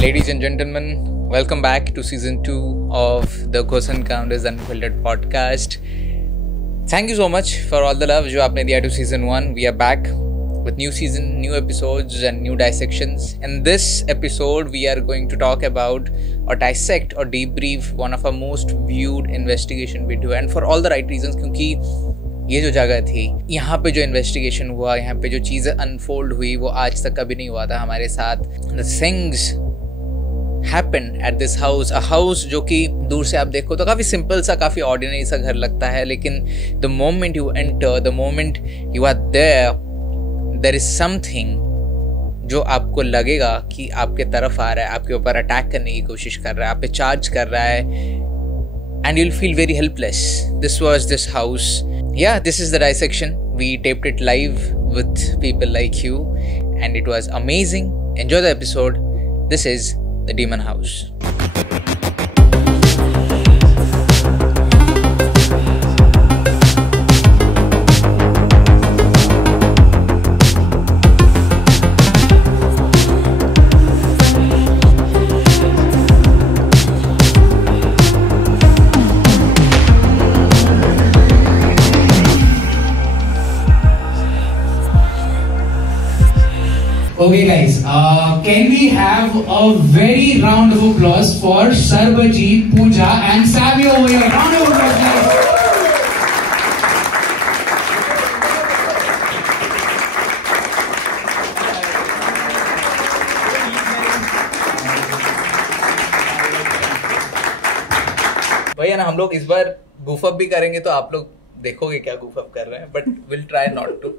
Ladies and gentlemen, welcome back to season 2 of the Ghost Encounters Unfiltered podcast. Thank you so much for all the love जो आपने दिया to season 1. We are back with new season, new episodes and new dissections. In this episode, we are going to talk about or dissect or debrief one of our most viewed investigation video, and for all the right reasons, क्योंकि ये जो जगह थी, यहाँ पे जो investigation हुआ, यहाँ पे जो चीज़ें अनफोल्ड हुई, वो आज तक कभी नहीं हुआ था हमारे साथ. The things happened at this house, a house जो कि दूर से आप देखो तो काफ़ी सिंपल सा, काफ़ी ऑर्डिनरी सा घर लगता है, लेकिन the moment you enter, the moment you are there, there is something जो आपको लगेगा कि आपके तरफ आ रहा है, आपके ऊपर अटैक करने की कोशिश कर रहा है, आप पे चार्ज कर रहा है, and you'll feel very helpless. This was this house. Yeah, this is the dissection. We taped it live with people like you, and it was amazing. Enjoy the episode. This is The Demon House. Okay guys, can we have a very round of applause for Sarbaji, Pooja and Savio over here. Round of applause guys. भैया ना, हम लोग इस बार goof up भी करेंगे तो आप लोग देखोगे क्या goof up कर रहे हैं, but we'll try not to.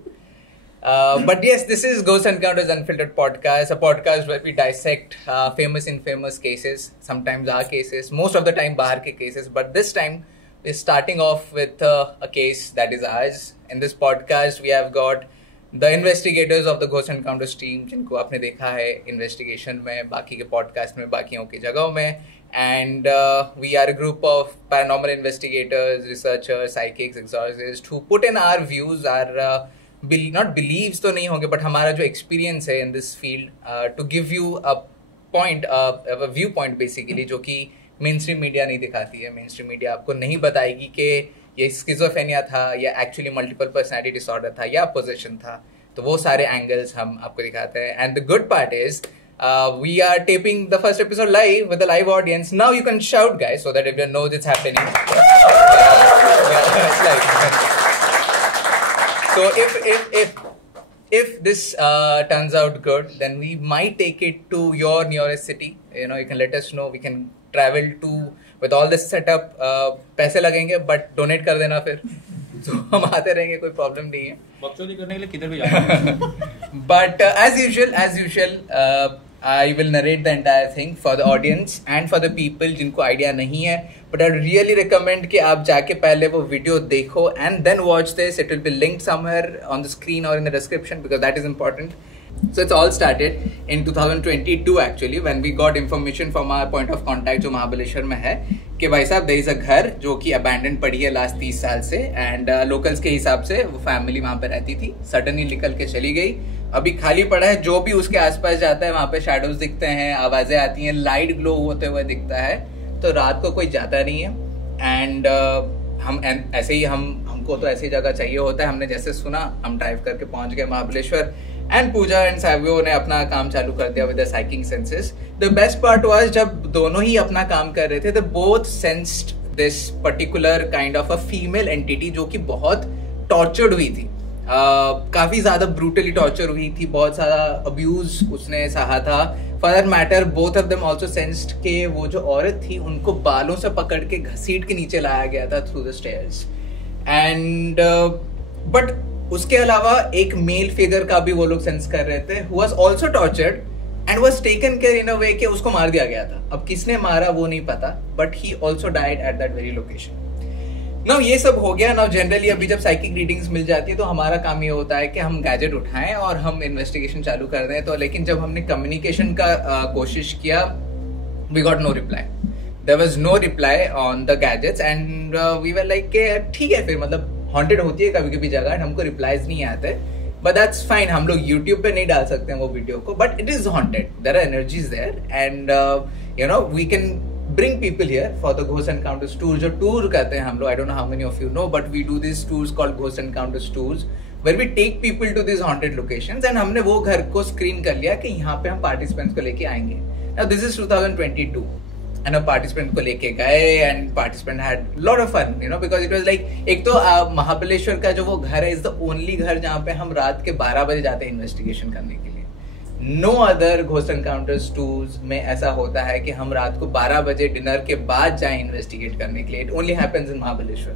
But yes, this is Ghost Encounters Unfiltered podcast, a podcast where we dissect famous and infamous cases, sometimes our cases, most of the time bahar ke cases, but this time we're starting off with a case that is ours. In this podcast, we have got the investigators of the Ghost Encounters team, जिनको आपने देखा है investigation में, बाकी के podcast में, बाकियों की जगहों में, and we are a group of paranormal investigators, researchers, psychics, exorcists who put in our views, our not beliefs तो नहीं होंगे, but हमारा जो experience है in this field to give you a point, a viewpoint basically, जो कि mainstream media नहीं दिखाती है. mainstream media आपको नहीं बताएगी कि ये schizophrenia था या actually multiple personality disorder था या possession था. तो वो सारे angles हम आपको दिखाते हैं. And the good part is we are taping the first episode live with a live audience. Now you can shout guys so that everyone knows it's happening. It's like, so if this turns out good, then we might take it to your nearest city. You know, you can let us know. We can travel to with all this setup. पैसे लगेंगे, but donate कर देना फिर. तो हम आते रहेंगे, कोई problem नहीं है. बकचोदी करने के लिए किधर भी जाएंगे. But as usual, I will narrate the entire thing for the audience and for the people जिनको idea नहीं है. But I really recommend कि आप जाके पहले वो video देखो and then watch this. It will be linked somewhere on the screen or in the description because that is important. So it's all started in 2022 actually, when we got information from our point of contact जो महाबलेश्वर में है कि भाई साहब there is a घर जो कि abandoned पड़ी है last 30 साल से, and locals के हिसाब से वो family वहाँ पे रहती थी, suddenly निकल के चली गई, अभी खाली पड़ा है. जो भी उसके आसपास जाता है वहाँ पे shadows दिखते हैं, आवाजें आती हैं, light glow होते हुए दिखता है, तो रात को कोई जाता नहीं है. एंड हम ऐसे ही हमको तो ऐसी जगह चाहिए होता है. हमने जैसे सुना, हम ड्राइव करके पहुंच गए महाबलेश्वर, एंड पूजा एंड सावियो ने अपना काम चालू कर दिया with the psychic senses. The best part was जब दोनों ही अपना काम कर रहे थे, they both sensed this particular kind of a female entity जो कि बहुत टॉर्चर्ड हुई थी, काफी ज्यादा ब्रूटली टॉर्चर हुई थी, बहुत सारा अब्यूज उसने सहा था. For that matter both of them also sensed के वो जो औरत थी उनको बालों से पकड़ के घसीट के नीचे लाया गया था through the stairs. And but उसके अलावा एक मेल फिगर का भी वो लोग सेंस कर रहे थे, who was also tortured and was taken care in a way कि उसको मार दिया गया था. अब किसने मारा वो नहीं पता, but he also died at that very location. Now ये सब हो गया. नाउ जनरली अभी जब साइकिक रीडिंग्स मिल जाती है तो हमारा काम ये होता है कि हम गैजेट उठाएं और हम इन्वेस्टिगेशन चालू कर दें. तो लेकिन जब हमने कम्युनिकेशन का कोशिश किया, we got no reply. There was no reply on the gadgets and we were like ठीक है, फिर मतलब हॉन्टेड होती है कभी कभी जगह, हमको रिप्लाईज नहीं आते. बट दैट्स फाइन, हम लोग यूट्यूब पे नहीं डाल सकते हैं वो वीडियो को, but it is haunted, there are energies there and you know we can bring people here for the Ghost Encounters tour. जो tour करते हैं हम लोग, I don't know how many of you know, but we do these tours called Ghost Encounters tours where we take people to these haunted locations and हमने वो घर को screen कर लिया कि यहाँ पे हम participants को लेके आएंगे. Now this is 2022 and a participant को लेके गए and participant had lot of fun, you know, because it was like एक तो महाबलेश्वर का जो वो घर है is the only घर जहाँ पे हम रात के 12 बजे जाते हैं investigation करने के लिए. No other ghost encounters tours में ऐसा होता है कि हम रात को 12 बजे डिनर के बाद जाएं इन्वेस्टिगेट करने के लिए. It only happens in Mahabaleshwar.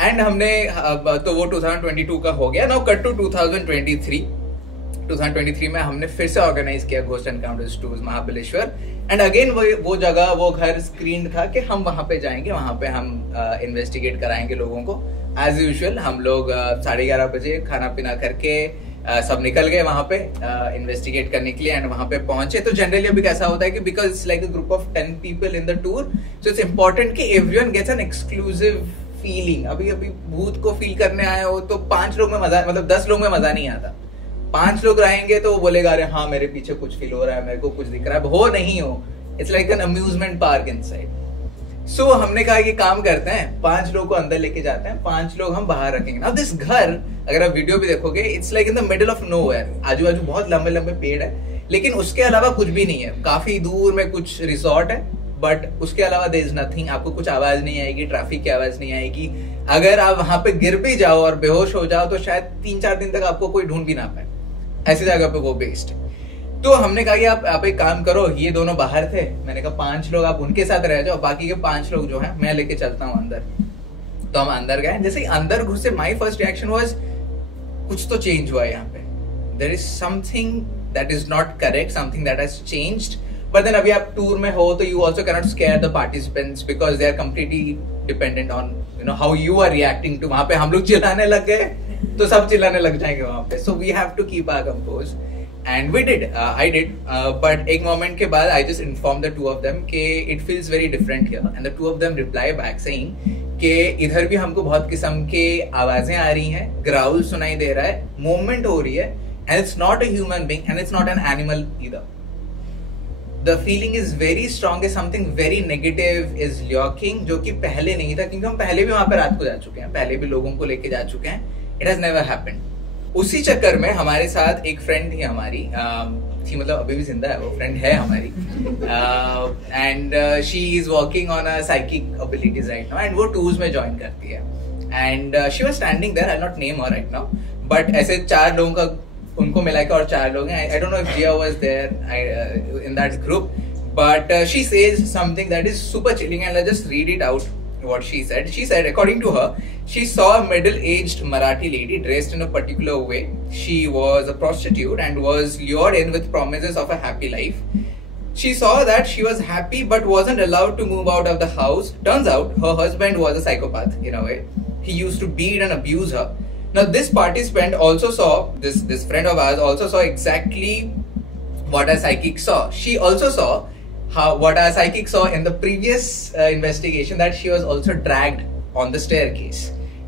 And हमने तो वो 2022 का हो गया. नाउ कट टू 2023 में हमने फिर से ऑर्गेनाइज किया ghost encounters tours Mahabaleshwar. And again वो जगह वो घर स्क्रीन था कि हम वहां पे जाएंगे, वहां पे हम इन्वेस्टिगेट कराएंगे लोगों को. एज यूजुअल हम लोग 11:30 बजे खाना पीना करके सब निकल गए वहां पे इन्वेस्टिगेट करने के लिए. एंड वहां पे पहुंचे तो जनरली अभी कैसा होता है कि because it's like a group of 10 people in the tour, so it's important कि everyone gets an exclusive feeling. अभी भूत को फील करने आए हो तो 5 लोग में मजा, मतलब 10 लोग में मजा नहीं आता. 5 लोग रहेंगे तो वो बोलेगा अरे हाँ मेरे पीछे कुछ फील हो रहा है, मेरे को कुछ दिख रहा है. हो नहीं हो, it's like an amusement park inside. So हमने कहा कि काम करते हैं, 5 लोग को अंदर लेके जाते हैं, 5 लोग हम बाहर रखेंगे. नाउ दिस घर, अगर आप वीडियो भी देखोगे, it's like in the middle of nowhere. आजू बाजू बहुत लंबे लंबे पेड़ है, लेकिन उसके अलावा कुछ भी नहीं है. काफी दूर में कुछ रिसोर्ट है, बट उसके अलावा देयर इज नथिंग. आपको कुछ आवाज नहीं आएगी, ट्रैफिक की आवाज नहीं आएगी. अगर आप वहां पे गिर भी जाओ और बेहोश हो जाओ तो शायद 3-4 दिन तक आपको कोई ढूंढ भी ना पाए. ऐसी जगह पे वो बेस्ड. तो हमने कहा कि आप एक काम करो, ये दोनों बाहर थे, मैंने कहा 5 लोग आप उनके साथ रह जाओ, बाकी के 5 लोग जो है मैं लेके चलता हूँ अंदर. तो हम अंदर गए. जैसे ही अंदर घुसे, माय फर्स्ट रिएक्शन वाज कुछ तो चेंज हुआ है यहाँ पे. There is something that is not correct, something that has changed. But then अभी आप टूर में हो तो you also can not scare the participants because they are completely dependent on you know how you are reacting to. वहां पे हम लोग चिल्लाने लग गए तो सब चिल्लाने लग जाएंगे वहां पे. So we have to keep our compose. And we did, I did, but एक moment के बाद I just informed the 2 of them कि it feels very different here, and the 2 of them reply back saying कि इधर भी हमको बहुत किस्म के आवाजें आ रही हैं, ग्राउल सुनाई दे रहा है, मूवमेंट हो रही है, and it's not a human being and it's not an animal either. The feeling is very strong, is something very negative is lurking, जो कि पहले नहीं था, क्योंकि हम पहले भी वहां पे रात को जा चुके हैं, पहले भी लोगों को लेके जा चुके हैं. It has never happened. उसी चक्कर में हमारे साथ एक फ्रेंड थी हमारी, थी मतलब अभी भी जिंदा है, वो फ्रेंड है हमारी. And she is working on a psychic abilities right now, and वो टूर्स में ज्वाइन करती है. And she was standing there, I not name her right now, but ऐसे 4 लोगों का उनको मिला के और 4 लोग हैं. I don't know if Jiya was there in that group, but she says something that is super chilling and I just read it out. What she said, according to her, she saw a middle-aged Marathi lady dressed in a particular way. She was a prostitute and was lured in with promises of a happy life. She saw that she was happy but wasn't allowed to move out of the house. Turns out her husband was a psychopath in a way. He used to beat and abuse her. Now this participant also saw, this friend of ours also saw exactly what a psychic saw. She also saw what our psychic saw in the previous investigation, that she was also dragged on the staircase.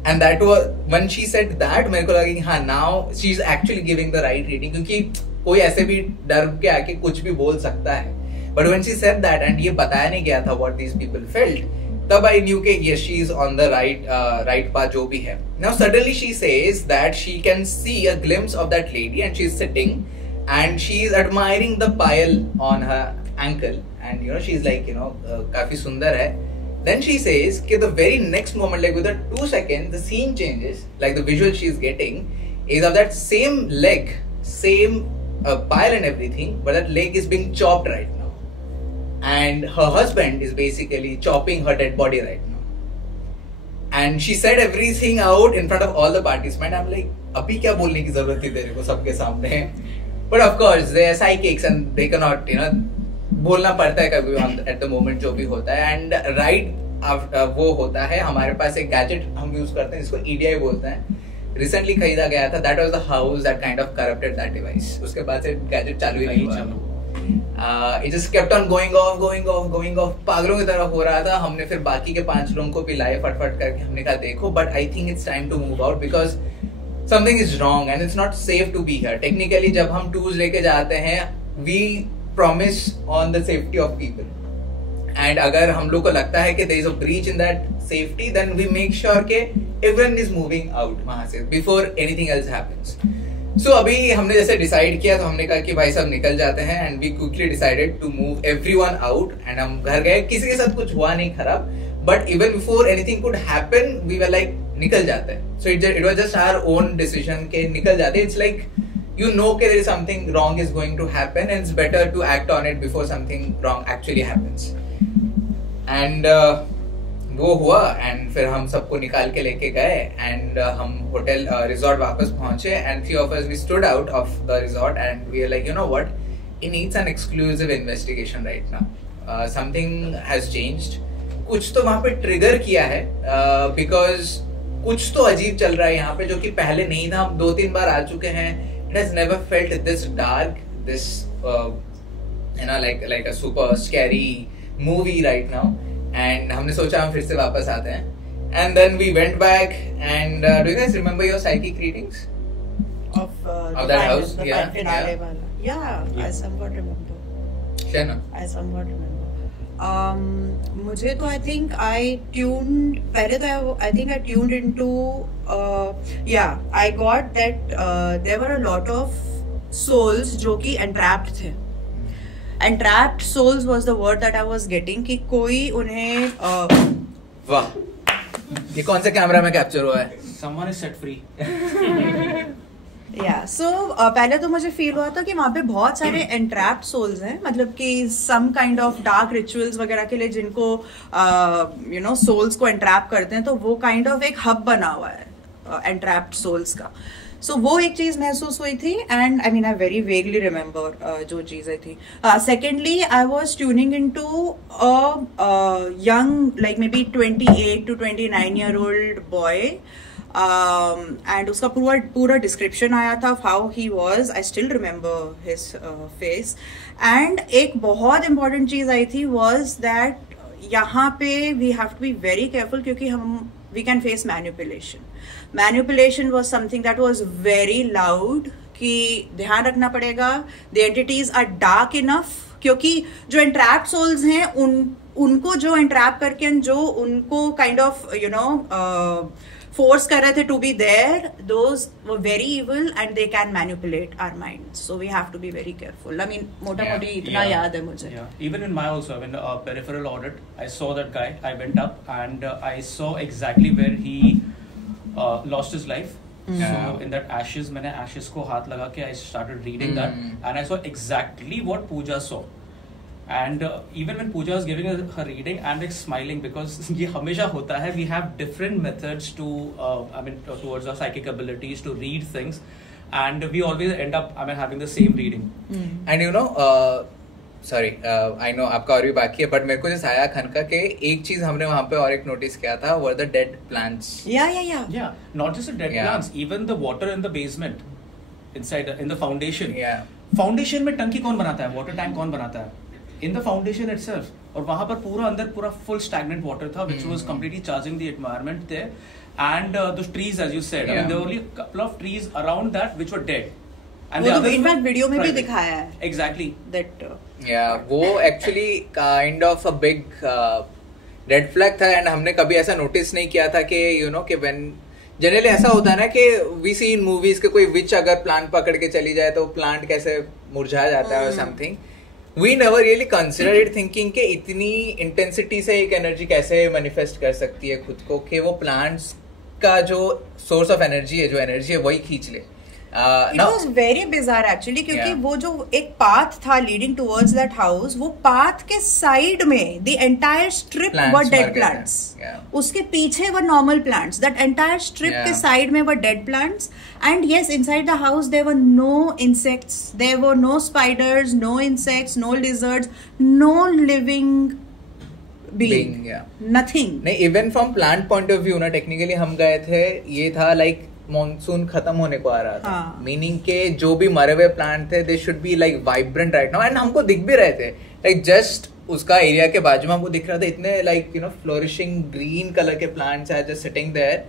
And that was when she said that, मेरे को लगा कि हाँ now she is actually giving the right reading, क्योंकि कोई ऐसे भी डर के आके कुछ भी बोल सकता है. But when she said that and ये बताया नहीं गया था what these people felt, तब I knew कि yes she is on the right path जो भी है. Now suddenly she says that she can see a glimpse of that lady and she is sitting and she is admiring the pile on her ankle, and you know she's like काफी सुंदर है. Then she says कि the very next moment, like within 2 seconds, the scene changes. Like the visual she is getting is of that same leg, same pile and everything, but that leg is being chopped right now, and her husband is basically chopping her dead body right now. And she said everything out in front of all the participants. I'm like, अभी क्या बोलने की जरूरत थी तेरे को सबके सामने? But of course they are psychics and they cannot बोलना पड़ता है कभी एट द मोमेंट जो भी होता है. एंड राइट वो होता है, हमारे पास एक गैजेट हम यूज करते हैं जिसको EDI बोलते हैं, रिसेंटली खरीदा गया था. That was the house that kind of corrupted that device. उसके बाद से गैजेट चालू ही नहीं हुआ. It just kept on going of पागलों की तरह हो रहा था. हमने फिर बाकी के 5 लोगों को भी लाए फटफट करके. हमने कहा देखो, but I think it's time to move out because something is wrong and it's not safe to be here. Technically जब हम टूर्स लेके जाते हैं we promise on the safety of people, and अगर हम लोग को लगता है कि there is a breach in that safety, then we make sure कि everyone is moving out वहाँ से before anything else happens. So अभी हमने जैसे डिसाइड किया तो हमने कहा कि भाई सब निकल जाते हैं, and we quickly decided to move everyone out, and हम घर गए. किसी के साथ कुछ हुआ नहीं खराब, but even before anything could happen we were like निकल जाते हैं. So it was just our own decision के निकल जाते. It's like you know कि there is something wrong is going to happen and it's better to act on it before something wrong actually happens. And वो हुआ, and फिर हम सबको निकाल के लेके गए, and हम होटल रिजॉर्ट वापस पहुंचे, and three of us we stood out of the resort and we were like, you know what, it needs an exclusive investigation right now. Something has changed. कुछ तो वहाँ पे ट्रिगर किया है, because कुछ तो अजीब चल रहा है यहाँ पे जो कि पहले नहीं था. हम 2-3 बार आ चुके हैं. It has never felt this dark, this like a super scary movie right now. And हमने सोचा हम फिर से वापस आते हैं. And then we went back, and do you guys remember your psychic readings of that house? The Yeah, finale yeah. wala. Yeah, I somewhat remember. Share na? I somewhat remember. मुझे तो I think I tuned पहले तो I think I tuned into I got that there were a lot of souls जो कि entrapped थे. Entrapped souls was the word that I was getting कि कोई उन्हें वाह, ये कौन से कैमरा में कैप्चर हुआ है? Someone is set free. So पहले तो मुझे फील हुआ था कि वहाँ पे बहुत सारे entrapped souls हैं, मतलब कि some kind of dark rituals वगैरह के लिए जिनको souls को entrap करते हैं, तो वो kind of एक hub बना हुआ है entrapped souls का. So वो एक चीज महसूस हुई थी, and I mean I very vaguely remember जो चीजें थी. Secondly, I was tuning into a young, like maybe 28 to 29-year-old boy. And उसका पूरा description आया था of how he was. I still remember his face. And एक बहुत important चीज आई थी was that यहाँ पे we have to be very careful क्योंकि we can face manipulation. Manipulation was something that was very loud कि ध्यान रखना पड़ेगा. The entities are dark enough क्योंकि जो entrapped souls हैं उनको जो entrap करके जो उनको kind of force कर रहे थे to be there, those were very evil and they can manipulate our minds. So we have to be very careful. I mean, मोटा-मोटी इतना याद है मुझे. Yeah. Even in my also, when peripheral audit, I saw that guy. I went up and I saw exactly where he lost his life. So in that ashes, मैंने ashes को हाथ लगा के I started reading that, and I saw exactly what Pooja saw. And even when Pooja was giving her reading, I'm like smiling because ये हमेशा होता है. We have different methods to, towards our psychic abilities to read things, and we always end up, having the same reading. And sorry, I know आपका और भी बाकी है, but मेरे को जैसे आया खनका के एक चीज हमने वहाँ पे और एक नोटिस किया था, were the dead plants. Yeah, not just the dead plants, even the water in the basement, inside in the foundation. Yeah. Foundation में टंकी कौन बनाता है? Water tank कौन बनाता है? In the foundation itself. और वहाँ पर पूरा full stagnant water था, which was completely charging the environment there. And those trees, as you said, there were only a couple of trees around that which were dead. And वो तो in fact video में भी दिखाया है. Exactly. That. वो actually kind of a big red flag था, and हमने कभी ऐसा notice नहीं किया था कि कि when जनरली ऐसा होता है ना कि we see in movies कि कोई witch अगर plant पकड़ के चली जाए तो plant कैसे मुरझा जाता है or something. We never really considered thinking कि इतनी intensity से एक energy कैसे manifest कर सकती है खुद को, कि वो plants का जो source of energy है, जो energy है वही खींच ले. It was very bizarre actually क्योंकि वो जो एक path था leading towards that house, वो path के side में the entire strip were dead plants. उसके पीछे were normal plants. That entire strip के side में were dead plants. And yes, inside the house there were no insects. There were no spiders, no insects, no lizards, no living being. Nothing. नहीं, even from plant point of view ना, technically हम गए थे, ये था like monsoon खत्म होने को आ रहा था, मीनिंग के जो भी मरे हुए प्लांट थे they should be like vibrant right now, and हमको दिख भी रहे थे, लाइक जस्ट उसका एरिया के बाजू में हमको दिख रहा था इतने लाइक फ्लोरिशिंग ग्रीन कलर के plants are just sitting there,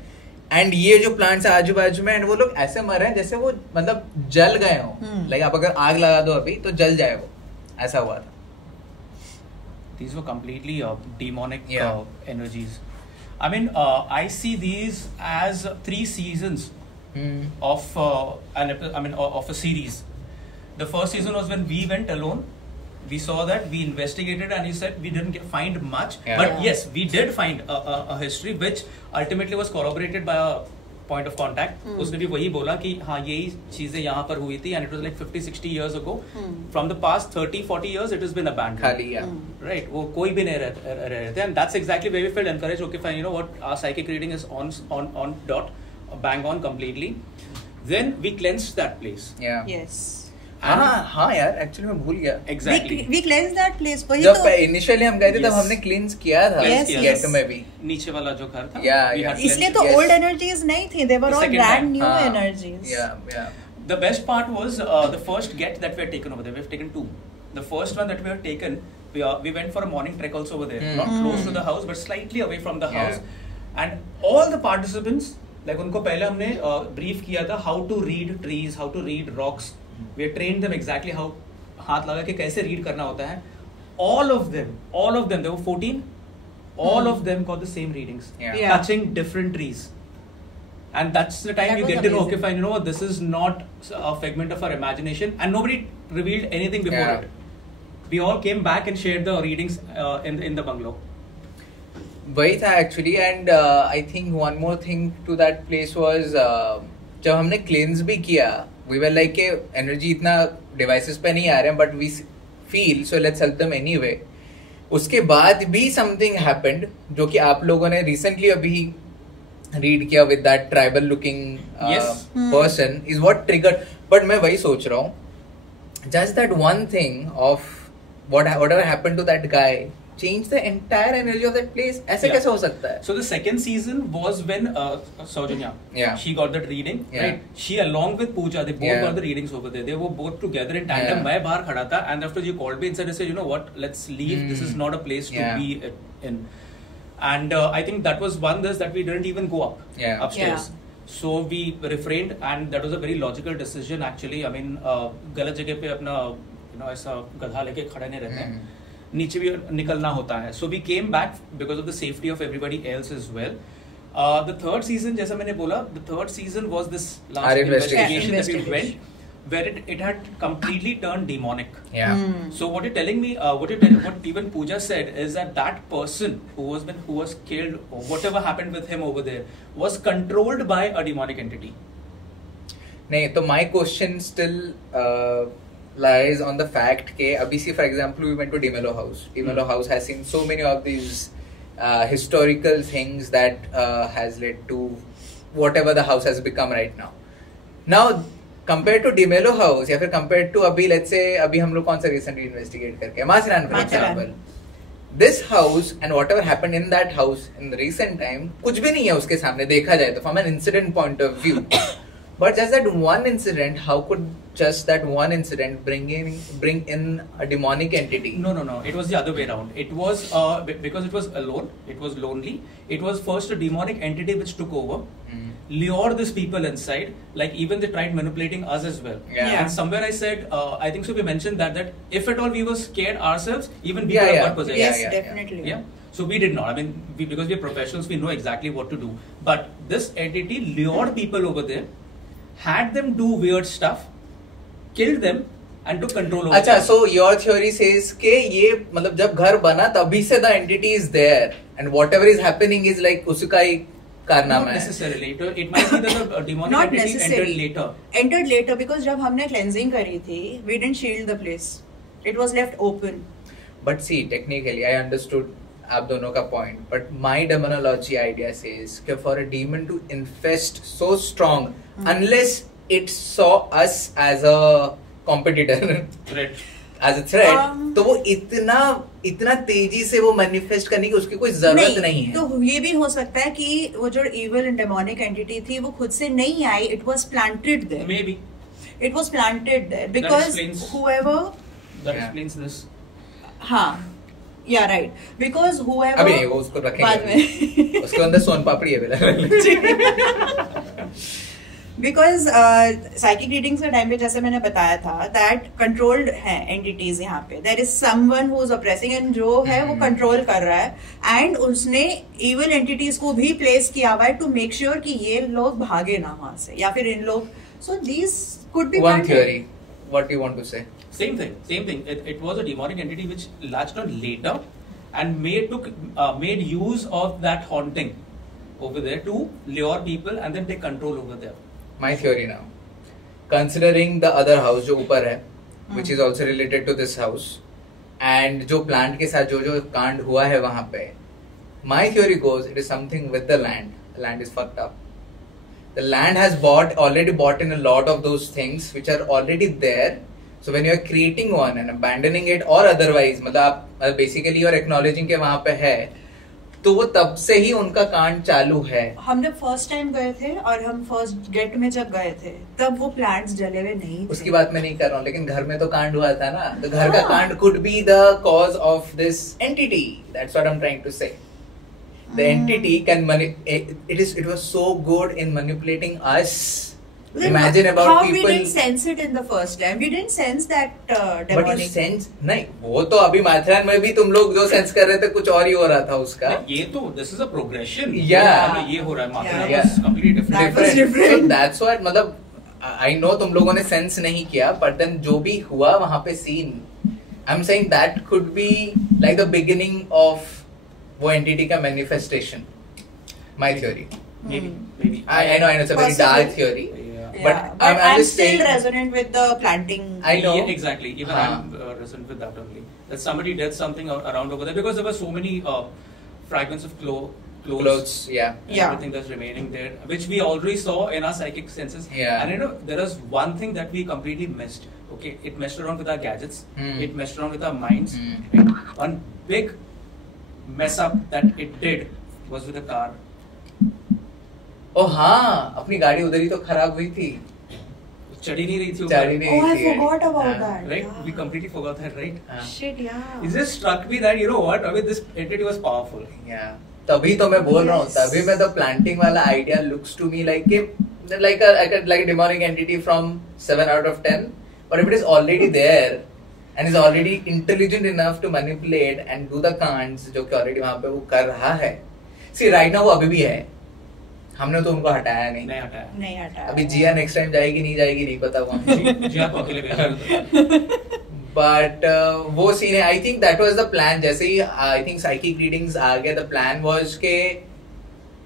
and ये जो प्लांट्स है आजू बाजू में, एंड वो लोग ऐसे मर रहे हैं जैसे वो मतलब जल गए हो, लाइक आप अगर आग लगा दो अभी तो जल जाए वो, ऐसा हुआ था. These were completely demonic Yeah. energies. I mean, I see these as 3 seasons of of a series. The first season was when we went alone. We saw that, we investigated, and you said we didn't find much. Yeah. But yes, we did find a history which ultimately was corroborated by a point of contact. उसने भी वही बोला कि हाँ यही चीजें यहाँ पर हुई थी, and it was like 50-60 years ago. From the past 30-40 years, it has been abandoned. खाली, yeah. Right, वो कोई भी नहीं रहे थे, and that's exactly where we felt encouraged. Okay, fine, you know what, our psychic reading is on dot, bang on completely. Then we cleansed that place. Yeah. Yes. हाँ यार, actually मैं भूल गया. Exactly. We cleanse that place. वही जब तो initially हम गए थे तब Yes. हमने क्लींस किया था. Yes, गेट में भी. नीचे वाला जो घर था. Yeah, we yeah. had इसलिए cleansed तो it. Yes. old energies नहीं थी. They were The all second brand time. new हाँ. energies. Yeah. The best part was the first get that we had taken over there. We have taken 2. The first one that we have taken, we went for a morning trek also over there. Not close to the house, but slightly away from the Yeah. house. And all the participants, like उनको पहले हमने brief किया था how to read trees, how to read rocks. We had trained them exactly how, हाथ लगा के कैसे read करना होता है. All of them, there were 14. All of them got the same readings, Yeah. Yeah. touching different trees. And that's the time That you was get to know, amazing. okay, fine, you know what, this is not a figment of our imagination, and nobody revealed anything before Yeah. it. We all came back and shared the readings in the bungalow. वही था actually. And I think one more thing to that place was, जब हमने cleanse भी किया, we were like के energy इतना devices पे नहीं आ रहे हैं, but we feel so let's help them anyway. उसके बाद भी समथिंग हैपेंड जो कि आप लोगों ने रिसेंटली अभी रीड किया with that tribal looking Yes. Person is what triggered. But मैं वही सोच रहा हूँ, just that one thing of whatever happened to that guy changed the entire energy of that place. ऐसे Yeah. कैसे हो सकता है? So the second season was when Saujanya, Yeah. she got that reading, Yeah. right? She along with Pooja, they both Yeah. got the readings over there. They were both together in tandem. Yeah. मैं बाहर खड़ा था, and after you called me inside and said, you know what, let's leave. This is not a place to Yeah. be in. And I think that was one this that we didn't even go up Yeah. upstairs. So we refrained, and that was a very logical decision actually. I mean, गलत जगह पे अपना ऐसा गधा लेके खड़े नहीं रहते हैं. नीचे भी निकलना होता है. So we came back because of the safety of everybody else as well. The third season, जैसा मैंने बोला, the third season was this last Our investigation that we investigation. went, where it had completely turned demonic. Yeah. So what you're telling me, what even Pooja said is that person who was killed, or whatever happened with him over there, was controlled by a demonic entity. नहीं तो my question still lies on the fact के अभी see for example we went to Dimelo House. Dimelo House has seen so many of these historical things that has led to whatever the house has become right now. Now compared to Dimelo House या फिर compared to अभी let's say अभी हम लोग कौन सा recently investigate करके Matharan for Matharan. example. This house and whatever happened in that house in the recent time कुछ भी नहीं है उसके सामने देखा जाए तो from an incident point of view. But just that one incident, how could just that one incident bring in a demonic entity? No. It was the other way around. It was because it was alone. It was lonely. It was first a demonic entity which took over, lured these people inside. Like even they tried manipulating us as well. Yeah. And somewhere I said, I think so. We mentioned that if at all we were scared ourselves, even we Yeah, could have yeah. got possessed. Yes, yeah. definitely. Yeah. So we did not. I mean, because we are professionals, we know exactly what to do. But this entity lured people over there, had them do weird stuff, killed them, and took control over अच्छा, them. so your theory says के ये मतलब जब घर बना तभी से the entity is there and whatever is happening is like उसका ही कारनामा Not है. necessarily. It might be that the demonic Not entity entered necessary. later. Entered later because जब हमने cleansing करी थी, we didn't shield the place. It was left open. But see, technically, I understood आप दोनों का point. But my demonology idea says कि for a demon to infest so strong, unless it saw us as a competitor, Right. as a threat, तो वो इतना तेजी से वो मैनिफेस्ट करने की उसकी कोई जरूरत नहीं है. तो ये भी हो सकता है कि वो जो evil and demonic entity थी वो खुद से नहीं आई. It was planted there. Maybe. It was planted there because explains- whoever That Yeah. explains this. हाँ Yeah, right. Because whoever अभी नहीं, वो उसको बाद रखेंगे में उसके अंदर सोन पापड़ी है बिकॉज साइकिक रीडिंग्स के टाइम पे जैसे मैंने बताया था दैट कंट्रोल्ड है एंटिटीज यहाँ पे there is someone who is operating and जो है वो कंट्रोल कर रहा है एंड उसने इविल एंटिटीज को भी प्लेस किया हुआ है टू मेक श्योर कि ये लोग भागे ना वहां से या फिर इन लोग so these could be One theory. What do you want to say? Same thing. It was a demonic entity which latched on later and made use of that haunting over there to lure people and then take control over there. My theory now. Considering the other house जो ऊपर है, which is also related to this house, and जो plant के साथ जो कांड हुआ है वहाँ पे, my theory goes it is something with the land. The land is fucked up. The land has already bought in a lot of those things which are already there. So when you are creating one and abandoning it or otherwise, मतलब basically you are acknowledging कि वहाँ पे है, तो वो तब से ही उनका कांड चालू है. हमने फर्स्ट टाइम गए थे और हम फर्स्ट गेट में जब गए थे तब वो प्लांट्स जले हुए नहीं थे. उसकी बात मैं नहीं कर रहा हूँ, लेकिन घर में तो कांड हुआ था ना, तो घर का कांड could be the cause of this entity. That's what I'm trying to say. The entity can it was so good in manipulating us. Then Imagine about how people. we didn't sense it in the first time. We didn't sense that But demonic. you sense नहीं, वो तो अभी माथेरान में भी तुम लोग जो sense कर रहे थे कुछ और ही हो रहा था उसका. ये तो this is a progression. Yeah. ये हो रहा है Matheran Yeah. was completely different. That was different. So that's what मतलब I know तुम लोगों ने सेंस नहीं किया, but then जो भी हुआ वहाँ पे scene, I'm saying that could be like the beginning of वो entity का manifestation. My theory. Maybe. I know it's a very Possibly. dark theory. Yeah. Yeah, But but I'm I'm just still saying- resonant with the planting. I know. Yeah, exactly. Even हाँ. I'm resonant with that only. That somebody did something around over there because there were so many fragments of clothes. Yeah. And Yeah. everything that's remaining there, which we already saw in our psychic senses. Yeah. And you know, there is one thing that we completely missed. Okay, it messed around with our gadgets. It messed around with our minds. One big mess up that it did was with the car. ओ हाँ, अपनी गाड़ी उधर ही तो खराब हुई थी. चढ़ी नहीं रही थी चढ़ ही ऊपर. नहीं Oh, I थी. forgot about हाँ. that. Right? Yeah. We completely forgot that, right? हाँ. Shit, yeah. It just struck me that, you know what, I mean, this entity was powerful. Yeah. तभी तो मैं बोल रहा हूँ, Yes. तभी मैं तो planting वाला idea looks to me like a demonic entity from 7 out of 10. But if it is already there and is already intelligent enough to manipulate and do the cands जो कि already वहाँ पे वो कर रहा है. See right now वो अभी भी है. हमने तो उनको हटाया नहीं. नहीं हटाया. नहीं हटा. अभी जिया नेक्स्ट टाइम जाएगी नहीं जाएगी नहीं पता वो. जी आपको अकेले भेजा. But वो सीन है. I think that was the plan. जैसे ही I think psychic readings आ गए, the plan was के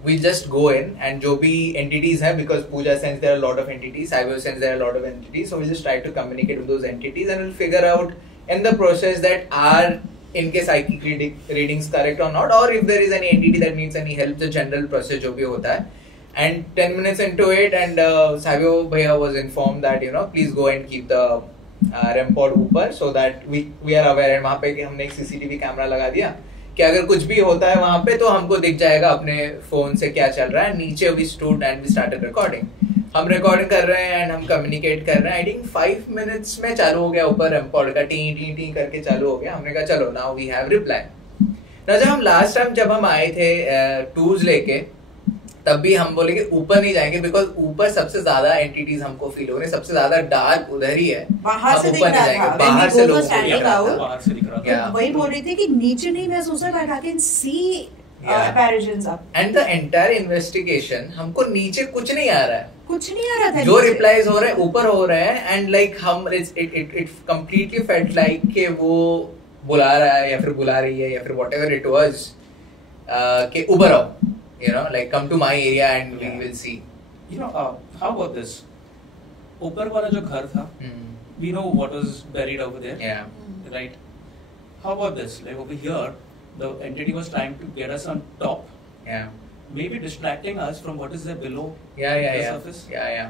we just go in and जो भी entities हैं, because Pooja sense there are a lot of entities, I will sense there are a lot of entities, so we just try to communicate with those entities and we'll figure out in the process that are इनके psychic readings correct or not, or if there is any entity that needs any help, the general process जो भी होता है. And 10 minutes into it, and Savio Bhaiya was informed that please go and keep the REM pod ऊपर, so that we are aware. And वहाँ पे कि हमने एक CCTV कैमरा लगा दिया कि अगर कुछ भी होता है वहाँ पे तो हमको दिख जाएगा अपने फोन से क्या चल रहा है. नीचे we stood and we started recording. हम रिकॉर्डिंग कर रहे हैं एंड हम कम्युनिकेट कर रहे हैं. आई थिंक 5 मिनट्स में चालू हो गया ऊपर एमपॉड का टी टी टी करके चालू हो गया. हमने कहा चलो नाउ वी हैव रिप्लाई. ना जब हम लास्ट टाइम जब हम आए थे टूर्स लेके, तब भी हम बोले कि ऊपर नहीं जाएंगे बिकॉज ऊपर सबसे ज्यादा एंटिटीज हमको फील हो रही है. सबसे ज्यादा डार्क उधर ही है. बाहर से हम दिख ऊपर नहीं रहा जाएंगे. था. बाहर When से we लोग were standing out, बाहर से दिख रहा था. Yeah. वही बोल रही थी कि नीचे नहीं महसूस हो रहा. I can see Yeah. apparitions up. And the entire investigation हमको नीचे कुछ नहीं आ रहा है. कुछ नहीं आ रहा था. जो नीचे. रिप्लाईज हो रहे हैं ऊपर हो रहे हैं. एंड लाइक हम इट कंप्लीटली फेल्ट लाइक कि वो बुला रहा है या फिर बुला रही है या फिर व्हाटएवर इट वाज कि ऊपर आओ, like come to my area and we will see. How about this? ऊपर वाला जो घर था, we know what was buried over there. Yeah. Right? How about this? Like over here, the entity was trying to get us on top, Yeah. maybe distracting us from what is there below Yeah. the surface. Yeah.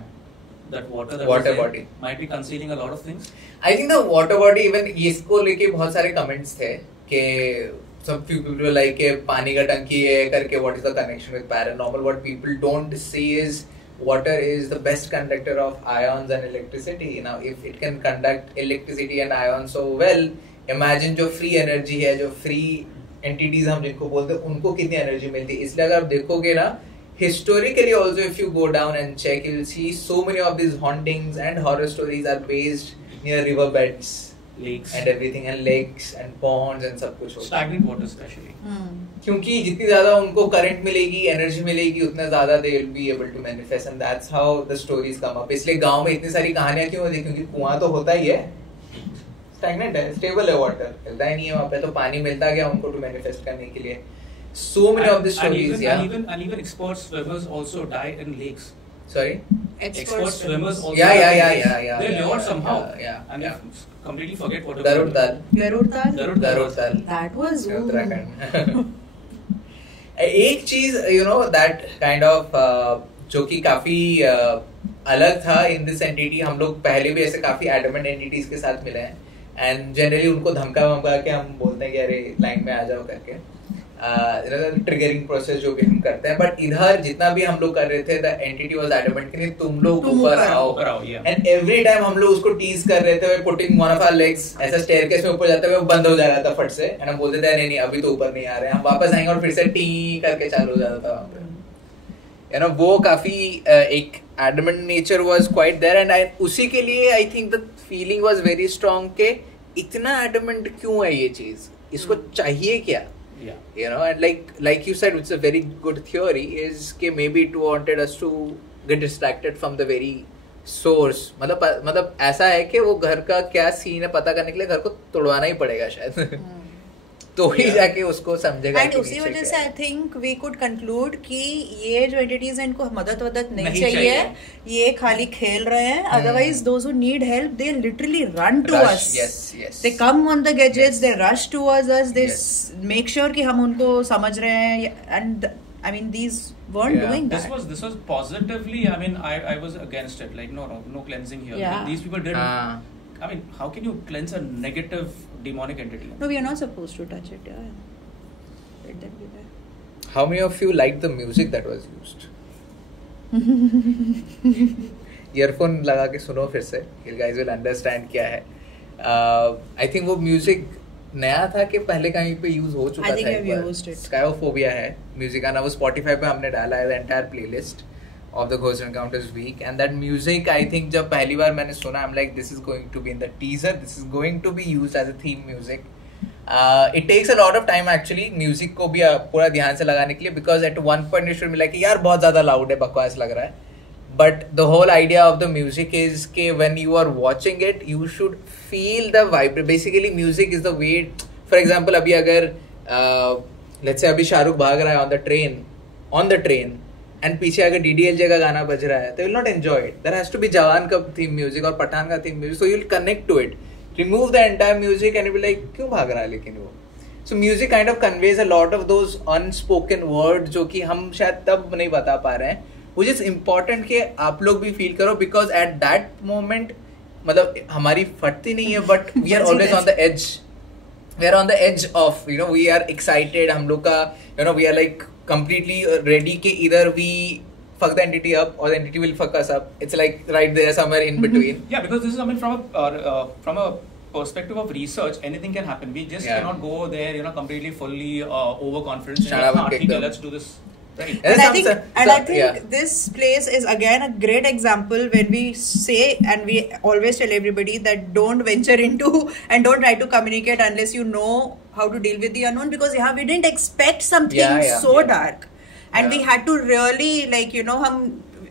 That water that Water was there body. might be concealing a lot of things. I think the water body, even इसको लेके बहुत सारे comments थे कि some few people were like कि पानी का टंकी है करके what is the connection with paranormal. What people don't see is water is the best conductor of ions and electricity. Now if it can conduct electricity and ions so well, imagine जो free energy है, जो free entities हम जिनको बोलते हैं, उनको कितनी energy मिलती है. इसलिए अगर आप देखोगे ना, historically also if you go down and check, you'll see so many of these hauntings and horror stories are based near riverbeds, lakes and everything, and lakes and ponds and सब कुछ होता है. stagnant water especially. क्योंकि जितनी ज्यादा उनको current मिलेगी, energy मिलेगी, उतना ज्यादा they will be able to manifest, and that's how the stories come up. इसलिए गांव में इतनी सारी कहानियां क्यों होती है? क्योंकि कुआं तो होता ही है, स्टैग्नेंट है, स्टेबल है, वाटर मिलता ही नहीं है वहाँ पे, तो पानी मिलता गया उनको टू मैनिफेस्ट करने के लिए. So many of the stories, and even expert swimmers also die in lakes. Sorry? Expert swimmers also Yeah. They lured somehow. And Yeah. completely forget what Garud Dal. Garud That was Uttarakhand. एक चीज that kind of जो कि काफी अलग था in this entity. हम लोग पहले भी ऐसे काफी adamant entities के साथ मिले हैं, and generally उनको धमका के हम बोलते हैं कि अरे लाइन में आ जाओ करके, ट्रिगरिंग प्रोसेस जो भी हम करते हैं. बट इधर जितना भी हम लोग कर रहे थे, द एंटिटी वाज एडमेंट कि नहीं, तुम लोग ऊपर आओ. एंड एवरी टाइम हम लोग उसको टीज कर रहे थे, putting one of our legs ऐसा स्टेयरकेस में ऊपर जाते हुए बंद हो जा रहा था फट से, एंड हम बोलते थे नहीं अभी तो ऊपर नहीं आ रहे हैं, हम वापस आएंगे, और फिर से टी करके चालू हो जाता था वहां पे. वो काफी एक adamant nature was quite there, and उसी के लिए I think the feeling was very strong के इतना एडमेंट क्यों है ये चीज, इसको चाहिए क्या. And like you said, it's a very good theory, is कि maybe it wanted us to get distracted from the very source. मतलब ऐसा है कि वो घर का क्या सीन है पता करने के लिए घर को तोड़वाना ही पड़ेगा शायद. तो ही जाके उसको समझेगा. एंड उसी वजह से I think we could conclude कि ये जो एंटिटीज हैं इनको मदद नहीं चाहिए, ये खाली खेल रहे हैं. Otherwise those who need help they literally run to us, they come on the gadgets, they rush towards us, they make sure कि हम उनको समझ रहे हैं. And I mean, these weren't doing that. This was positively. I mean, I was against it. Like, no cleansing here. Yeah. These people did. I mean, how can you cleanse a negative demonic entity? No, we are not supposed to touch it. Yeah, let them be there. How many of you liked the music that was used? Earphone लगा के सुनो फिर से. You guys will understand क्या है. I think वो music नया था कि पहले कहीं पे यूज हो चुका था एक बार. स्कायोफोबिया है म्यूजिक का ना, वो Spotify पे हमने डाला है, the entire playlist of the Ghost Encounters week, and that music I think जब पहली बार मैंने सुना, I'm like this is going to be in the teaser, this is going to be used as a theme music. It takes a lot of time actually music को भी पूरा ध्यान से लगाने के लिए, because at one point you should be like यार बहुत ज़्यादा loud है, बकवास लग रहा है. But the whole idea of the music is कि when you are watching it, you should feel the vibe. Basically, music is the way. For example, अभी अगर let's say अभी शाहरुख भाग रहा है on the train, and पीछे अगर DDLJ का गाना बज रहा है, they will not enjoy it. There has to be जवान का theme music और पठान का theme music, so you'll connect to it. Remove the entire music and you'll be like क्यों भाग रहा है लेकिन वो. So music kind of conveys a lot of those unspoken words जो कि हम शायद तब नहीं बता पा रहे हैं. which is important कि आप लोग भी फील करो, because at that moment मतलब हमारी फटती नहीं है, but we are always on the edge. We are on the edge of, we are excited. हम लोग का we are like completely ready कि either we fuck the entity up or the entity will fuck us up. It's like right there somewhere in between. Yeah, because this is from a perspective of research, anything can happen. We just cannot go there, completely fully overconfident. Let's do this. Right. And I think this place is again a great example when we say, and we always tell everybody that don't venture into and don't try to communicate unless you know how to deal with the unknown, because we didn't expect something so dark, and we had to really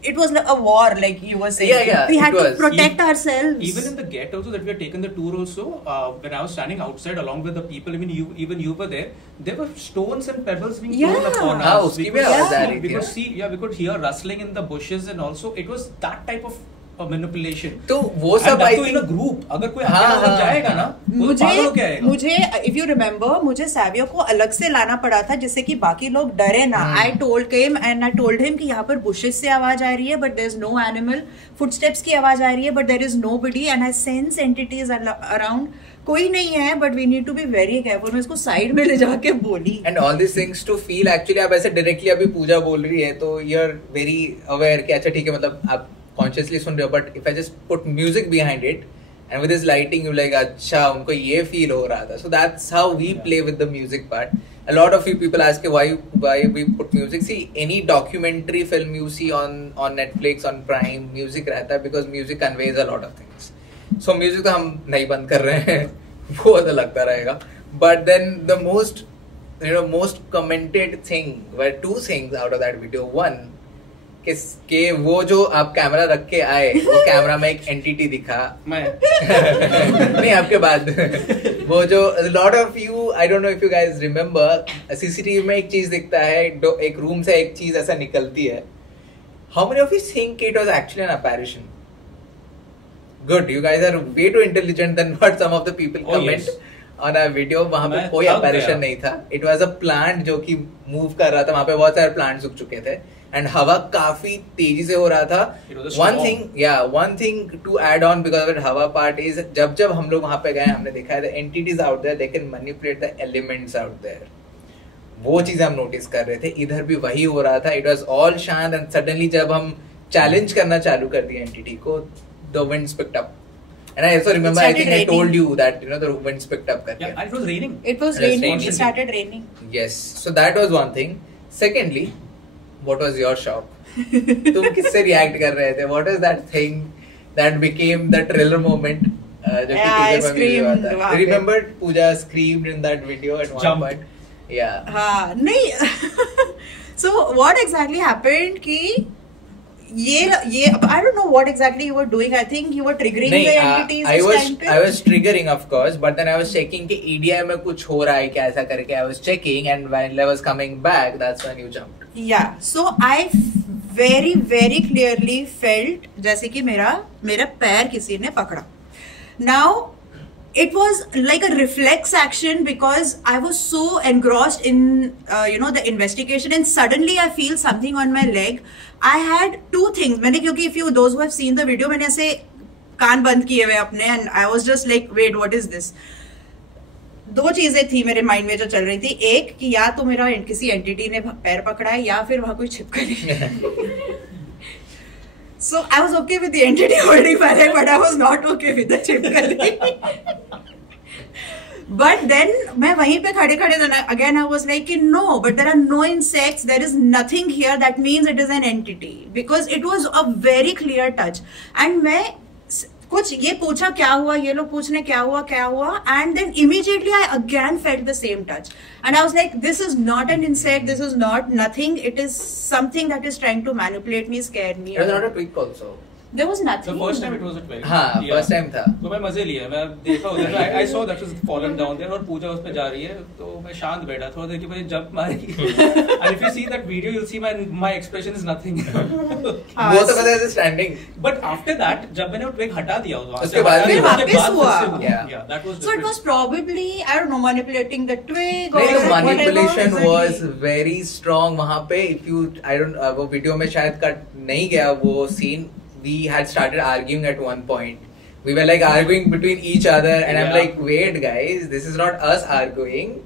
it was like a war, like you were saying. We had to protect ourselves. Even in the gate also that we had taken the tour also, when I was standing outside along with the people, I mean, you were there. There were stones and pebbles being thrown upon us. We could hear rustling in the bushes, and also it was that type of manipulation. तो वो सब I think in a group अगर कोई अकेला जाएगा ना, मुझे if you remember, मुझे सैवियो को अलग से लाना पड़ा था जिससे कि बाकी लोग डरे ना. I told him कि यहाँ पर bushes से आवाज आ रही है, but there is no animal. Footsteps की आवाज आ रही है, but there is nobody, and I sense entities around. कोई नहीं है, but we need to be very careful. मैं इसको साइड में ले जाके बोली. And all these things to feel actually, आप ऐसे directly अभी पूजा बोल रही है तो you're very aware कि अच्छा ठीक है, मतलब आप consciously सुन रहे हो, but if I just put music behind it, and with this lighting you like अच्छा उनको ये feel हो रहा था. So that's how we play with the music part. A lot of you people ask why we put music. See, any documentary film you see on Netflix, on Prime, music रहता है because music conveys a lot of things. So music तो हम नहीं बंद कर रहे हैं, वो तो लगता रहेगा. But then the most commented thing were two things out of that video. One, कि वो जो आप कैमरा रख के आए, वो कैमरा में एक एंटिटी दिखा. नहीं, आपके बाद वो जो lot of you, I don't know if you guys remember, CCTV में एक चीज दिखता है, एक रूम से एक चीज ऐसा निकलती है. How many of you think it was actually an apparition? Good, you guys are way too intelligent than what some of the people comment on a video. वहां पे कोई अपैरिशन नहीं था. इट वाज अ प्लांट जो कि move कर रहा था. वहां पे बहुत सारे प्लांट्स उग चुके थे एंड हवा काफी तेजी से हो रहा था. One thing to add on because of हवा पार्ट इज, जब हम लोग वहां पे गए, हमने देखा है the entities out there, they can manipulate the elements out there. वो चीज हम नोटिस कर रहे थे. इधर भी वही हो रहा था. इट वाज ऑल शांत एंड सडनली जब हम चैलेंज करना चालू कर दिया एंटिटी को, the winds picked up. And I also remember, I think I told you that the winds picked up. Yeah, and it was raining. It was raining. It started raining. Yes, so that was one thing. Secondly, what was your shock? तुम किससे react कर रहे थे? What is that thing that became the thriller moment? I screamed. Remember, Pooja screamed in that video at one point. Yeah. नहीं. So what exactly happened? कि ये I don't know what exactly you were doing. I think you were triggering the entities. I was triggering, of course, but then I was checking कि EDI में कुछ हो रहा है क्या, ऐसा करके I was checking, and when I was coming back, that's when you jumped. Yeah, so I very very clearly felt जैसे कि मेरा पैर किसी ने पकड़ा. Now it was like a reflex action because I was so engrossed in the investigation, and suddenly I feel something on my leg. I had two things. मैंने, क्योंकि if you those who have seen the video, मैंने ऐसे कान बंद किए हुए अपने, and I was just like, wait, what is this? दो चीजें थी मेरे माइंड में जो चल रही थी. एक कि या तो मेरा किसी एंटिटी ने पैर पकड़ा है, या फिर वहां कोई छिपकली है. So I was okay with the entity holding my leg, but I was not okay with the छिपकली. But then मैं वहीं पे खड़े again I was like no, but there are no insects, there is nothing here, that means it is an entity, because it was a very clear touch. And मैं कुछ ये पूछा क्या हुआ, ये लोग पूछने क्या हुआ, and then immediately I again felt the same touch, and I was like, this is not an insect, this is not nothing, it is something that is trying to manipulate me, scare me. It was not a tweak also. There was nothing. The first time it was a twig. हाँ, first time था. तो मैं मजे लिया, मैं देखा उधर, I saw that was fallen down there, और पूजा उस पे जा रही है, तो मैं शांत बैठा, थोड़ा देर के बाद जंप मारी. And if you see that video, you'll see my expression is nothing. वो तो पता है standing. But after that, जब मैंने वो twig हटा दिया उसके बाद फिर वापस हुआ. Yeah, that was. So it was probably, I don't know, manipulating the twig or whatever. Manipulation was exactly. very strong वहाँ पे. If you, I don't, वो वीडियो में शायद कट नहीं गया वो scene. We had started arguing at one point. We were like arguing between each other, and I'm like, wait guys, this is not us arguing.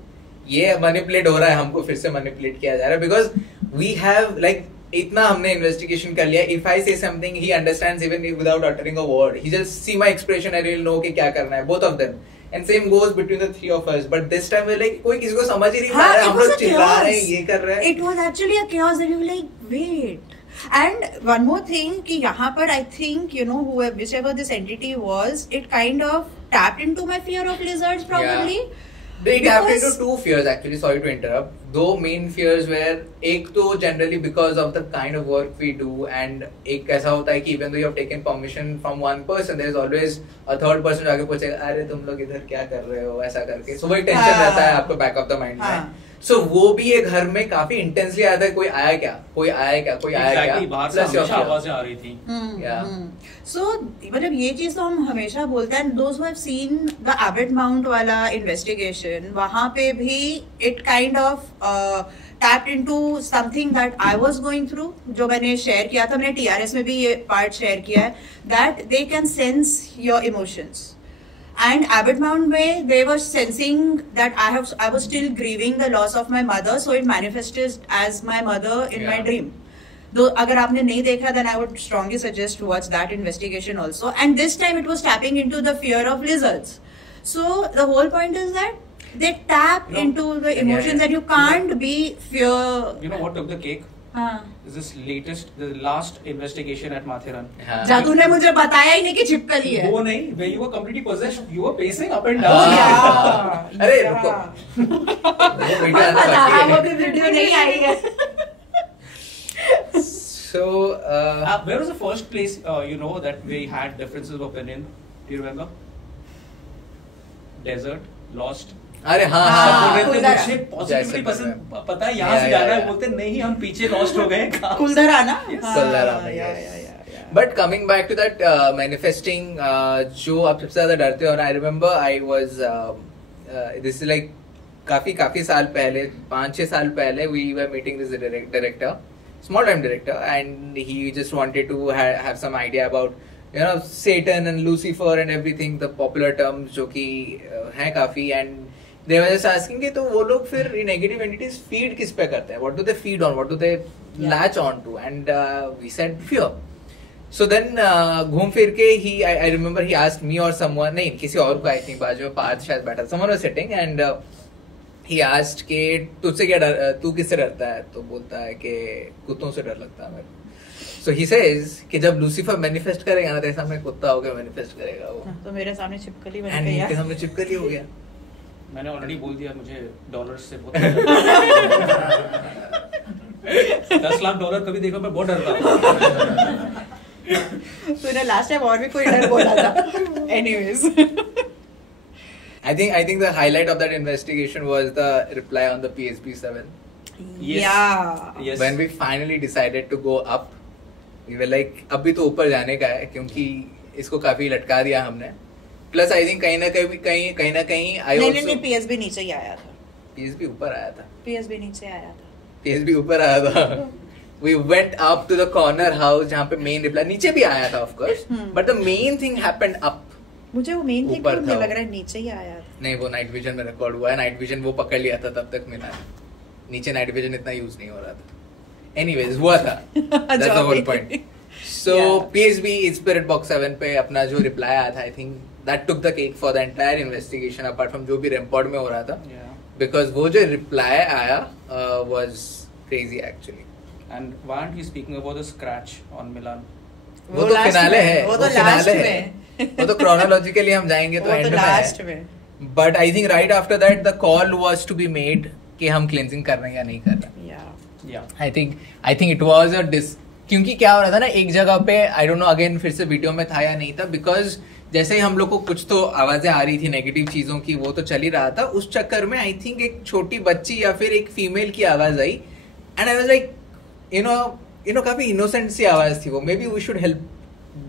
ये manipulate हो रहा है, हमको फिर से manipulate किया जा रहा है, because we have like इतना हमने investigation कर लिया. If I say something, he understands even without uttering a word. He just see my expression and he'll know कि क्या करना है. Both of them. And same goes between the three of us. But this time we're like, कोई किसी को समझ ही नहीं पा रहा है. हम लोग चिल्ला रहे हैं, ये कर रहे हैं. It was actually a chaos, and you were like, wait. And one more thing कि यहाँ पर I think whichever this entity was, it kind of tapped into my fear of lizards probably. Yeah. They tapped into two fears actually. Sorry to interrupt. दो main fears were, एक तो generally because of the kind of work we do, and एक ऐसा होता है कि even though you have taken permission from one person, there is always a third person जो आके पूछेगा, अरे तुम लोग इधर क्या कर रहे हो, ऐसा करके. So वही tension रहता है आपको back of the mind में. So वो भी ये घर में काफी इंटेंसली आता है, कोई आया क्या. Exactly, बाहर से हमेशा आवाजें आ रही थी. So मतलब ये चीज तो हम हमेशा बोलते हैं. Those who have seen the Abbott Mount वाला investigation, वहाँ पे भी it kind of tapped into something that I was going through, जो मैंने शेयर किया था. मैंने TRS में भी ये पार्ट शेयर किया है, that they can sense your emotions. And Abbott Mount में they were sensing that I was still grieving the loss of my mother, so it manifested as my mother in my dream. Though अगर आपने नहीं देखा, then I would strongly suggest to watch that investigation also. And this time it was tapping into the fear of lizards. So the whole point is that they tap into the emotions that you can't be fear. You know what took the cake? हाँ. Is the last investigation at Mathiran. जादू ने मुझे बताया ही नहीं कि छिपकली है. वो नहीं, where you were completely possessed, you were pacing up and Oh down. yeah. अरे रुको, वो वीडियो आना पता बाकी वो है. भी वीडियो नहीं आई है. So Where was the first place that we had differences of opinion? Do you remember? Desert, Lost. अरे हाँ हाँ, हाँ, बोल रहे थे कुलधरा. मुझे पॉजिटिवली जैसे पसंद पता है यहाँ से या, जाना है, या. बोलते नहीं हम पीछे लॉस्ट हो गए. कुलधरा ना. कुलधरा में, या yes. या या. But coming back to that manifesting, जो आप सबसे ज्यादा डरते हो, and I remember I was this is like काफी साल पहले, 5-6 साल पहले, we were meeting this director, small time director, and he just wanted to have some idea about Satan and Lucifer and everything, the popular terms जो कि हैं काफी, and they were just asking कि तो वो लोग फिर negative entities feed किस पे करते हैं, what do they feed on, what do they latch on to, and we said fear. So then घूम फिर के I remember he asked me or someone, नहीं किसी और को, I think बाजू में पार्थ शायद बैठा, someone was sitting, and he asked कि तुझसे क्या डर, तू किससे डरता है, तो बोलता है कि कुत्तों से डर लगता है मेरे को. So he says कि जब लूसीफर मैनिफेस्ट करेगा ना, तेरे सामने कुत्ता होकर मैनिफेस्ट करेगा वो, तो मेरे सामने छिपकली बन and गई इनके है. सामने चिपकली हो गया. मैंने ऑलरेडी बोल दिया मुझे डॉलर्स से बहुत 10 लाख डॉलर कभी देखा मैं बहुत डरता हूँ. तूने लास्ट टाइम और भी कोई डर बोला था. Anyways. I think the highlight of that investigation was the reply on the PSP7. Yes. Yeah. Yes. When we finally decided to go up, we were like, अभी तो ऊपर जाने का है, क्योंकि इसको काफी लटका दिया हमने. Plus I think कहीं ना कहीं I also नहीं PSB नीचे ही आया था. PSP ऊपर आया था. PSB नीचे आया था. PSP ऊपर आया था. We went up to the corner house जहाँ पे main reply, नीचे भी आया था of course, but the main thing happened up. मुझे वो मेन थिंग ऊपर मुझे था लग वो. रहा है नीचे ही आया था. नहीं, वो नाइट विजन में रिकॉर्ड हुआ है. नाइट विजन वो पकड़ लिया था, तब तक मिला है. नीचे नाइट विजन इतना यूज नहीं हो रहा था. एनीवेज हुआ था. That's the whole point. So Yeah. PSB Spirit Box 7 पे अपना जो रिप्लाई आया था, I think that took the cake for the entire investigation, apart from जो भी रेम्पोर्ट में हो रहा था. Yeah. Because वो जो रिप्लाई आया was crazy actually. And why aren't we speaking about the scratch on Milan? वो तो last फिनाले में, है. वो तो फिनाले लास्ट है. में. वो तो chronologically हम जाएंगे तो वो एंड तो में लास्ट है. में. But I think right after that the call was to be made कि हम cleansing कर रहे हैं या नहीं कर रहे. Yeah. I think it was a क्योंकि क्या हो रहा था ना, एक जगह पे I don't know again फिर से वीडियो में था या नहीं था, because जैसे ही हम लोग को कुछ तो आवाजें आ रही थी नेगेटिव चीजों की, वो तो चल ही रहा था. उस चक्कर में I think एक छोटी बच्ची या फिर एक फीमेल की आवाज आई, and I was like, you know काफी इनोसेंट सी आवाज थी वो. Maybe we should help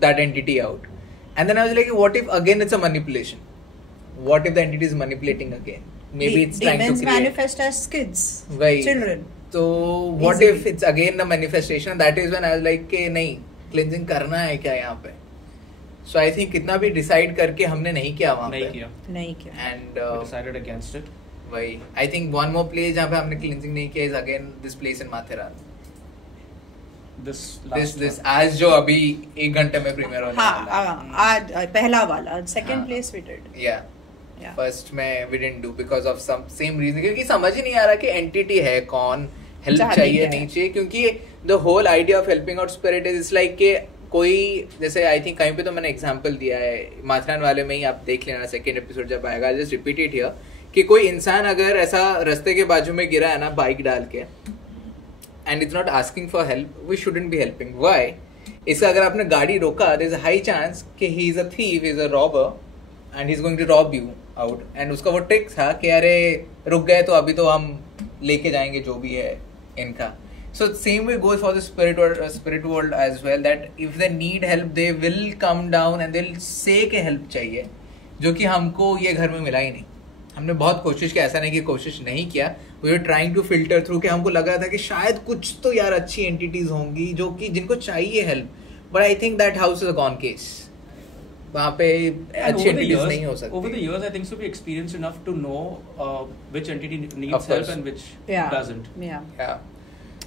that entity out. And then I was like, what if again it's a manipulation? What if the entity is manipulating again? Maybe it's trying to Demons create. manifest as kids, Right. children. So what Easily. if it's again a manifestation? That is when I was like कि नहीं, cleansing करना है क्या यहाँ पे? So I think कितना भी decide करके हमने नहीं किया वहाँ नहीं पे. किया. नहीं क्या. And We decided against it. वही, I think one more place जहाँ पे हमने cleansing नहीं किया is again this place in Mathiran. This This आज जो अभी 1 घंटे में premiere होने हाँ वाला है. आज पहला वाला. Second हाँ. place we did. Yeah. Yeah. First में we didn't do because of some same reason, क्योंकि समझ ही नहीं आ रहा कि entity है कौन, help चाहती चाहिए है. नहीं चाहिए, क्योंकि the whole idea of helping out spirit is like कि कोई, जैसे I think कहीं पे तो मैंने एग्जांपल दिया है, माथरान वाले में ही आप देख लेना, सेकंड एपिसोड जब आएगा, just repeat it here, कि कोई इंसान अगर ऐसा रास्ते के बाजू में गिरा है ना बाइक डाल के, and it's not asking for help, we shouldn't be helping. Why? इसका अगर आपने गाड़ी रोका, there's a high chance कि he is a thief, he is a robber, and he's going to rob you out. And उसका वो trick था कि अरे रुक गए तो अभी तो हम लेके जाएंगे जो भी है इनका. So same way goes for the spirit world as well, that if they need help they will come down and they'll say कि help चाहिए, जो कि हमको ये घर में मिला ही नहीं. हमने बहुत कोशिश की, ऐसा नहीं कि कोशिश नहीं किया. We were trying to filter through कि हमको लगा था कि शायद कुछ तो यार अच्छी एंटिटीज होंगी जो कि जिनको चाहिए help, but I think that house is a gone case. वहाँ पे अच्छी एंटिटीज नहीं हो सकती. Over the years, I think so we experienced enough to know which entity Of needs course. help and which Yeah. doesn't. Yeah. Yeah.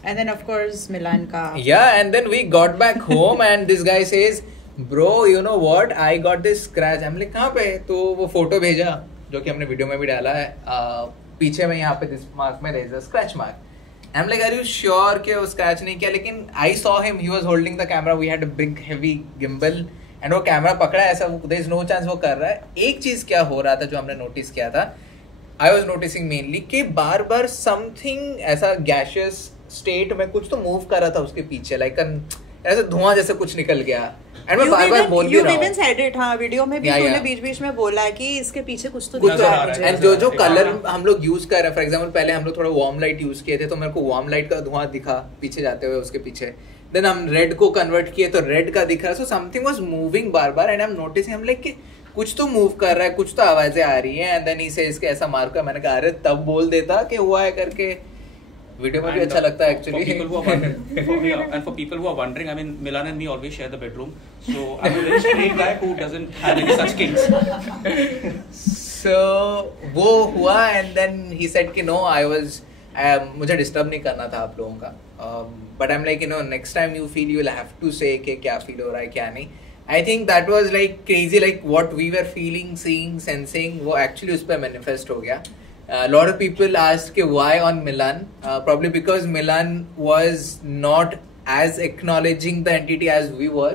And then of course Milan ka. Yeah, and then we got back home and this guy says, bro, you know what? I got this scratch. I'm like, कहाँ पे? तो वो photo भेजा जो कि हमने video में भी डाला है. पीछे में यहाँ पे this mark में there is a scratch mark. I'm like, are you sure कि वो scratch नहीं किया? लेकिन I saw him. He was holding the camera. We had a big heavy gimbal. And वो कैमरा पकड़ा है ऐसा. There is no chance वो कर रहा है. एक चीज क्या हो रहा था जो हमने नोटिस किया था. I was noticing mainly कि बार बार something ऐसा gaseous स्टेट में कुछ तो मूव कर रहा था उसके पीछे, लाइक ऐसे धुआं जैसे कुछ निकल गया. एंड मैं बार बार बोल भी रहा हूं, said it, हाँ वीडियो में भी तूने बीच-बीच में बोला है कि इसके पीछे कुछ तो दिख रहा है. एंड जो कलर हम लोग यूज कर रहे हैं, फॉर एग्जांपल पहले हम लोग थोड़ा वार्म लाइट यूज किए थे तो मेरे को वार्म लाइट का धुआं दिखा पीछे जाते हुए उसके पीछे. देन हम रेड को कन्वर्ट किए तो रेड का दिख रहा. So something was moving bar bar and I am noticing, हम लाइक कि कुछ तो मूव कर रहा है, कुछ तो आवाजें आ रही हैं. एंड देन ही से इसके ऐसा मार्क है. मैंने कहा अरे तब बोल देता कि हुआ है करके. वीडियो में भी अच्छा लगता है actually. And for people who are wondering, I mean, Milan and me always share the bedroom, so I'm a very straight guy who doesn't have any such kinks. So वो हुआ and then he said कि no, मुझे disturb नहीं करना था आप लोगों का. But I'm like, you know, next time you feel you'll have to say कि क्या फील हो रहा है क्या नहीं. I think that was like crazy, like what we were feeling, seeing, sensing, वो actually उस पर manifest हो गया. A lot of people asked why on Milan, probably because Milan was not as acknowledging the entity as we were,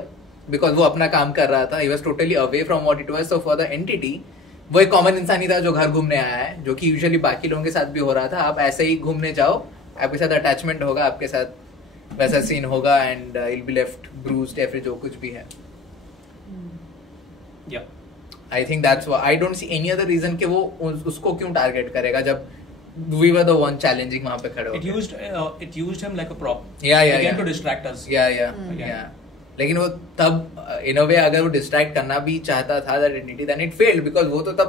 because वो अपना काम कर रहा था. He was totally away from what it was. So for the entity, वो एक common इंसान ही था जो घर घूमने आया है, जो कि यूजुअली बाकी लोगों के साथ भी हो रहा था. आप ऐसे ही घूमने जाओ, आपके साथ अटैचमेंट होगा, आपके साथ वैसा सीन होगा and you'll be left bruised या फिर जो कुछ भी है. Yeah. I think that's why I don't see any other reason कि वो उसको क्यों टारगेट करेगा जब we were the one challenging वहाँ पे खड़े होके. It used him like a prop. Yeah. To distract us. Yeah. लेकिन वो तब in a way अगर वो distract करना भी चाहता था that entity, then it failed because वो तो तब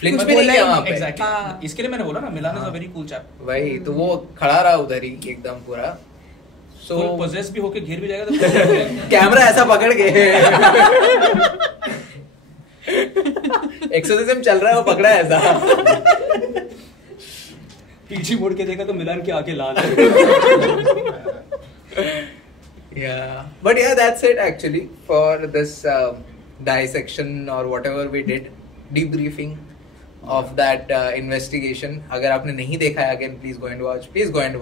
फ्लिक भी नहीं किया वहाँ पे. Exactly. इसके लिए मैंने बोला ना, Milan is a very cool chap. वही तो वो खड़ा रहा उधर ही एकदम पूरा. So possess भी होके घिर भी जाएगा तो कैमरा ऐसा पकड़ के एक्सोसिज्म चल रहा है, वो पकड़ा है ऐसा. पीछे मुड़ के देखा तो मिलान की आंखें लाल है. Yeah, but yeah, that's it actually for this dissection or whatever we did, debriefing of that investigation. अगर आपने नहीं देखा है, again please go and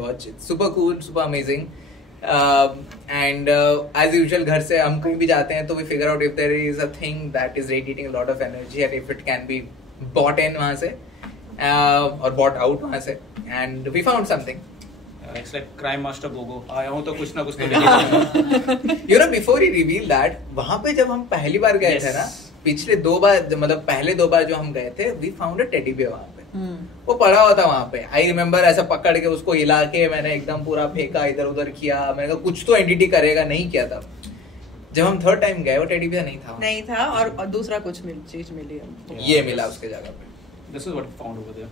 watch. It's super cool, super amazing. And as usual घर से हम कहीं भी जाते हैं तो we figure out if there is a thing that is radiating a lot of energy and if it can be bought in वहाँ से or bought out वहाँ से, and we found something. It's like crime master Gogo. आया हूँ तो कुछ ना कुछ तो लेके. You know, before he revealed that, वहाँ पे जब हम पहली बार गए थे ना, पिछले 2 बार मतलब पहले 2 बार जो हम गए थे, we found a teddy bear वहाँ पे. वो पड़ा हुआ था वहाँ पे. आई रिमेम्बर ऐसा पकड़ के उसको हिला के मैंने एकदम पूरा फेंका, इधर उधर किया. मैंने कहा कुछ तो एंटिटी करेगा, नहीं किया था. जब हम 3rd टाइम गए वो टेडी बियर नहीं था और दूसरा कुछ चीज मिली हमको. ये मिला उसके जगह पे. This is what we found over there.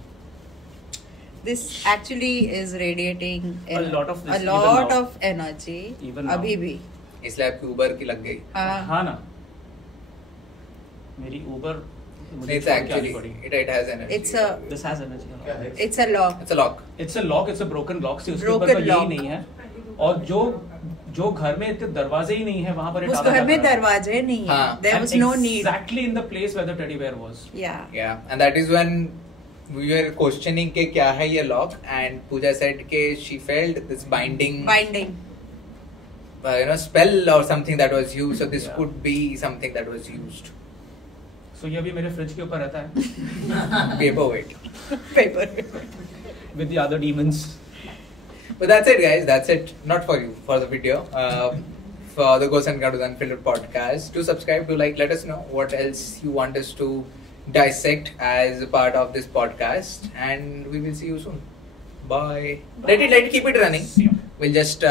This actually is radiating a lot of energy अभी भी. इसलिए आपकी उबर की लग गई. हाँ ना, मेरी उबर. It's actually it has energy. This has energy. It's a lock. It's a broken lock. से उसके ऊपर यही नहीं है. और जो घर में इतने दरवाजे ही नहीं है वहाँ पर. उस घर में दरवाजे नहीं है. There was no need. Exactly in the place where the teddy bear was. Yeah. And that is when we were questioning के क्या है ये lock, and Pooja said के she felt this binding. Spell or something that was used. So this could be something that was used. So ये अभी मेरे fridge के ऊपर रहता है. Paperweight. With the other demons. But that's it, guys. That's it. Not for you, for the video. For the Ghosts and Encounters Unfiltered podcast. Do subscribe. Do like. Let us know what else you want us to dissect as a part of this podcast. And we will see you soon. Bye. Let it keep it running. We'll just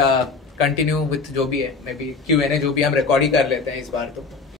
continue with जो भी है. Maybe Q&A जो भी हम record ही कर लेते हैं इस बार तो.